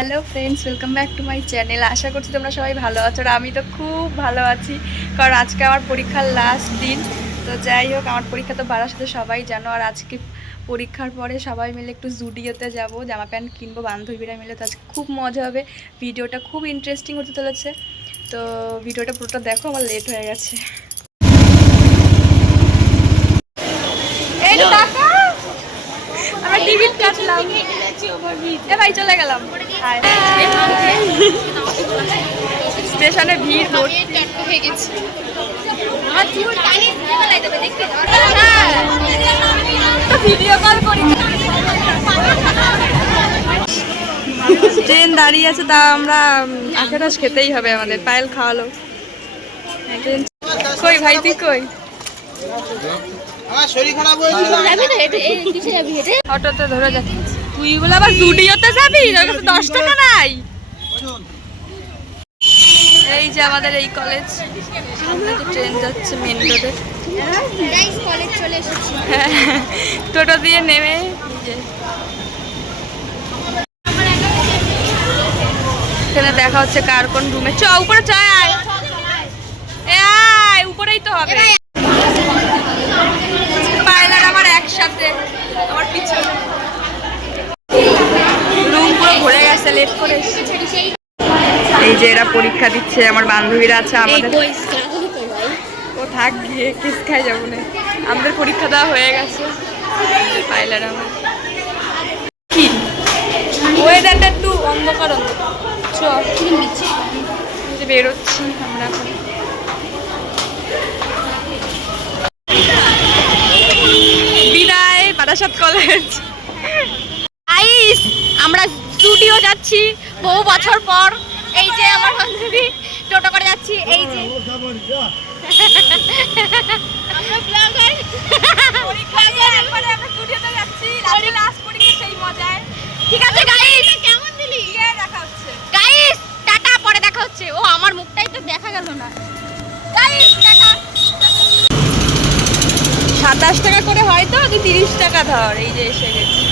Hello friends, welcome back to my channel. আশা করছি তোমরা সবাই ভালো আছো। আর আমি তো খুব ভালো আছি, কারণ আজকে আমার পরীক্ষার লাস্ট দিন। তো যাই হোক, আমার পরীক্ষা তো বারাসাতে সবাই জানো। আর আজকে পরীক্ষার পরে সবাই মিলে একটু জুডিওতে যাব, জামা প্যান্ট কিনবো বান্ধবীরা মিলে। তো আজকে খুব মজা হবে, ভিডিওটা খুব ইন্টারেস্টিং হতে চলেছে। তো ভিডিওটা পুরোটা দেখো, আমার লেট হয়ে গেছে। এই টাকা আমরা টিকিট কাটলাম, এ ভাই চলে গেলাম। স্টেশনে ভিড় হয়ে গেছে। ভিডিও কল করি, ট্রেন দাঁড়িয়ে আছে, তা আমরা আখেরস খেতেই হবে আমাদের। পায়েল খাওয়ালো। কই ভাই তুই কই? অটোতে ধরে যাচ্ছি। তুই বলে আবার জুডিওতে যাবি? 10 টাকা নাই। এই যে আমাদের এই কলেজ, সামনে যে ট্রেন যাচ্ছে মেন রোডে। কলেজ চলে এসেছি, টোটো দিয়ে নেমে এখানে দেখা হচ্ছে কার কোন রুমে। চ উপরে চ, আয় উপরেই তো হবে। পায়লার আমার একসাথে, আমার পিছনে রুম পুরো ভরে গেছে, লেট করে এসেছি। এই যে এরা পরীক্ষা দিচ্ছে, আমার বান্ধবীরা আছে আমাদের। ও থাক, গিয়ে কিস খাই যাবো না, আমাদের পরীক্ষা দেওয়া হয়ে গেছে। পাইলার আমার কি ওয়েদারটা একটু অন্ধকার অন্ধকার। বেরোচ্ছি আমরা এখন। বিদায় বারাসাত কলেজ। আমরা স্টুডিও যাচ্ছি বহু বছর পর। এই যে আমার বান্ধবী টোটো করে যাচ্ছি। এই যে আমরা ব্লগার, পরীক্ষা দিয়ে একবারে আমরা স্টুডিওতে যাচ্ছি। লাস্ট পরীক্ষা সেই মজায়। ঠিক আছে গাইস, কেমন দিলি? দেখা হচ্ছে গাইস, টাটা, পরে দেখা হচ্ছে। ও আমার মুখটাই তো দেখা গেল না। Guys tata. 27 টাকা করে হয় তো, তুই 30 টাকা ধর। এই যে এসে গেছি।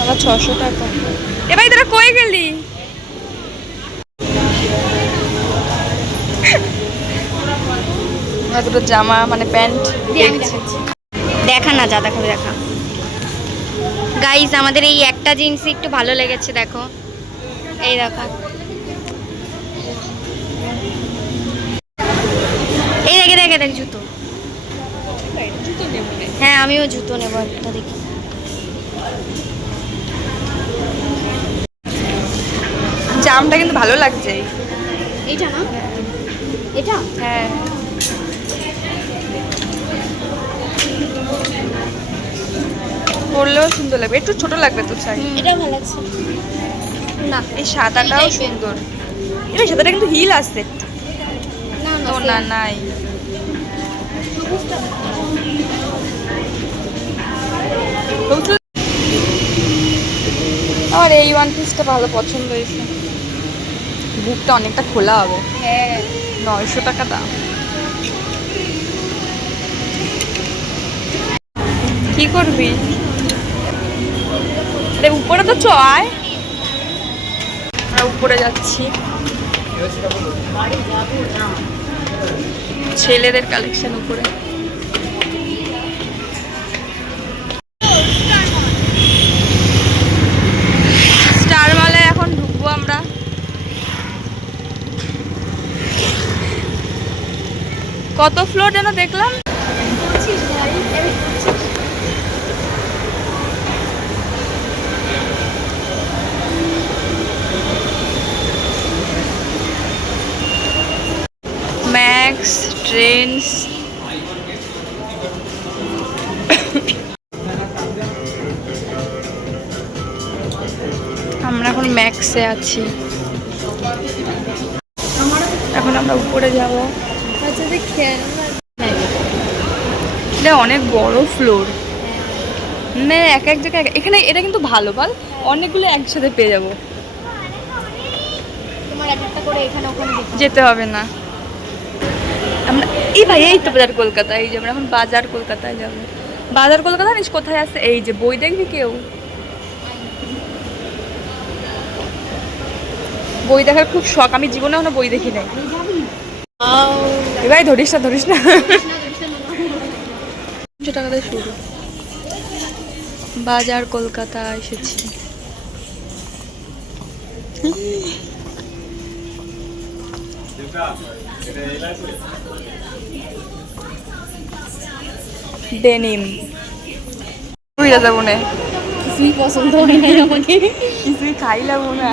আবার 600 টাকা। এ ভাই তোরা কই গেলি? দুটো জামা মানে প্যান্ট দেখা না, যা দেখো দেখা। গাইস আমাদের এই একটা জিন্সই একটু ভালো লেগেছে, দেখো এই দেখো। এই দেখে দেখে দেখ জুতো। হ্যাঁ আমিও জুতো নেবো একটা, দেখি। জামটা কিন্তু ভালো লাগছে। এইটা না, এটা হ্যাঁ পরলেও সুন্দর লাগবে, একটু ছোট লাগবে তোর শাড়ি। এটা ভালো লাগছে না, এই সাদাটাও সুন্দর। এই সাদাটা কিন্তু হিল আছে না? না নাই। আর এই ওয়ান পিসটা ভালো পছন্দ হয়েছে, বুকটা অনেকটা খোলা হবে। হ্যাঁ 900 টাকা দাম। কি করবি? উপরে তো চয়, আমরা উপরে যাচ্ছি। ছেলেদের কালেকশন উপরে। স্টার মলে এখন ঢুকবো আমরা। কত ফ্লোর যেন দেখলাম। ম্যাক্স ট্রেন্ডস, আমরা এখন ম্যাক্সে আছি। এখন আমরা উপরে যাব। এটা অনেক বড় ফ্লোর, মানে এক এক জায়গায়। এখানে এটা কিন্তু ভালো, বল অনেকগুলো একসাথে পেয়ে যাবো। যেতে হবে না। আমরা এই ভাই এই তো বাজার কলকাতা, এই যে আমরা এখন বাজার কলকাতায় যাব। বাজার কলকাতা জানিস কোথায় আছে? এই যে বই দেখবি কেউ? বই দেখার খুব শখ, আমি জীবনে এখনো বই দেখি নাই। এবার ধরিস না ধরিস না। 200 টাকা দিয়ে শুরু। বাজার কলকাতা এসেছি। ডেনিম বুঝা যাবো না, কিছুই পছন্দ হয় না আমাকে, কিছুই খাইলাম না।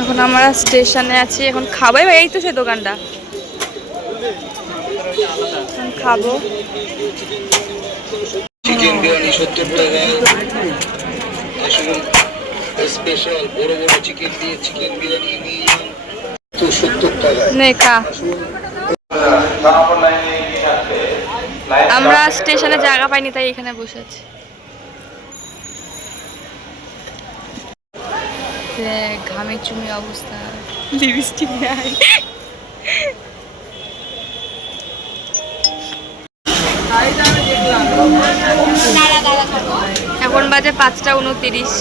এখন আমরা স্টেশনে আছি, এখন খাবোই ভাই, এই তো সেই দোকানটা, খাবো। চিকেন বিরিয়ানি 70 টাকা, স্পেশাল বড় বড় চিকেন দিয়ে চিকেন বিরিয়ানি নিয়ে যান তো 70 টাকায়। নে খা। আমরা স্টেশনে জায়গা পাইনি তাই এখানে বসে আছি। ঘামে চুমে অবস্থা, লিপস্টিক নাই। এখন বাজে 5টা 29।